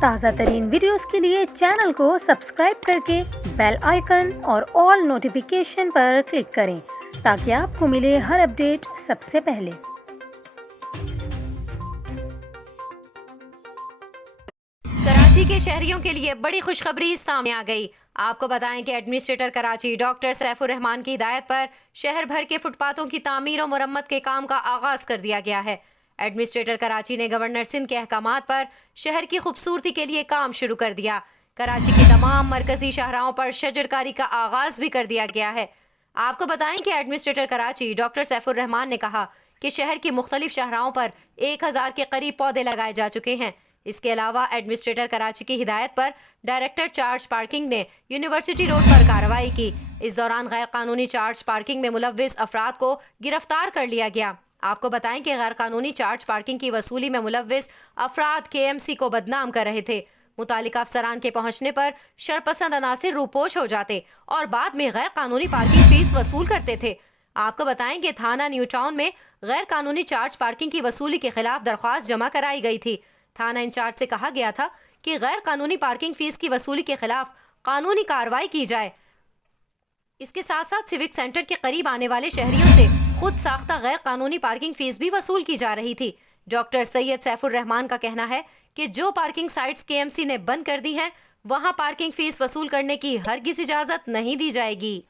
تازہ ترین ویڈیوز کے لیے چینل کو سبسکرائب کر کے بیل آئیکن اور آل نوٹیفیکیشن پر کلک کریں تاکہ آپ کو ملے ہر اپڈیٹ سب سے پہلے۔ کراچی کے شہریوں کے لیے بڑی خوشخبری سامنے آ گئی۔ آپ کو بتائیں کہ ایڈمنسٹریٹر کراچی ڈاکٹر سیف الرحمان کی ہدایت پر شہر بھر کے فٹ پاتھوں کی تعمیر و مرمت کے کام کا آغاز کر دیا گیا ہے۔ ایڈمنسٹریٹر کراچی نے گورنر سندھ کے احکامات پر شہر کی خوبصورتی کے لیے کام شروع کر دیا۔ کراچی کی تمام مرکزی شاہراہوں پر شجرکاری کا آغاز بھی کر دیا گیا ہے۔ آپ کو بتائیں کہ ایڈمنسٹریٹر کراچی ڈاکٹر سیف الرحمان نے کہا کہ شہر کی مختلف شاہراہوں پر 1000 کے قریب پودے لگائے جا چکے ہیں۔ اس کے علاوہ ایڈمنسٹریٹر کراچی کی ہدایت پر ڈائریکٹر چارج پارکنگ نے یونیورسٹی روڈ پر کارروائی کی۔ اس دوران غیر قانونی چارج پارکنگ میں ملوث افراد کو گرفتار کر لیا گیا۔ آپ کو بتائیں کہ غیر قانونی چارج پارکنگ کی وصولی میں ملوث افراد KMC کو بدنام کر رہے تھے۔ متعلقہ افسران کے پہنچنے پر شرپسند عناصر روپوش ہو جاتے اور بعد میں غیر قانونی پارکنگ فیس وصول کرتے تھے۔ آپ کو بتائیں کہ تھانہ نیو ٹاؤن میں غیر قانونی چارج پارکنگ کی وصولی کے خلاف درخواست جمع کرائی گئی تھی۔ تھانہ انچارج سے کہا گیا تھا کہ غیر قانونی پارکنگ فیس کی وصولی کے خلاف قانونی کارروائی کی جائے۔ اس کے ساتھ ساتھ سیوک سینٹر کے قریب آنے والے شہریوں سے خود ساختہ غیر قانونی پارکنگ فیس بھی وصول کی جا رہی تھی۔ ڈاکٹر سید سیف الرحمان کا کہنا ہے کہ جو پارکنگ سائٹس KMC نے بند کر دی ہیں وہاں پارکنگ فیس وصول کرنے کی ہرگز اجازت نہیں دی جائے گی۔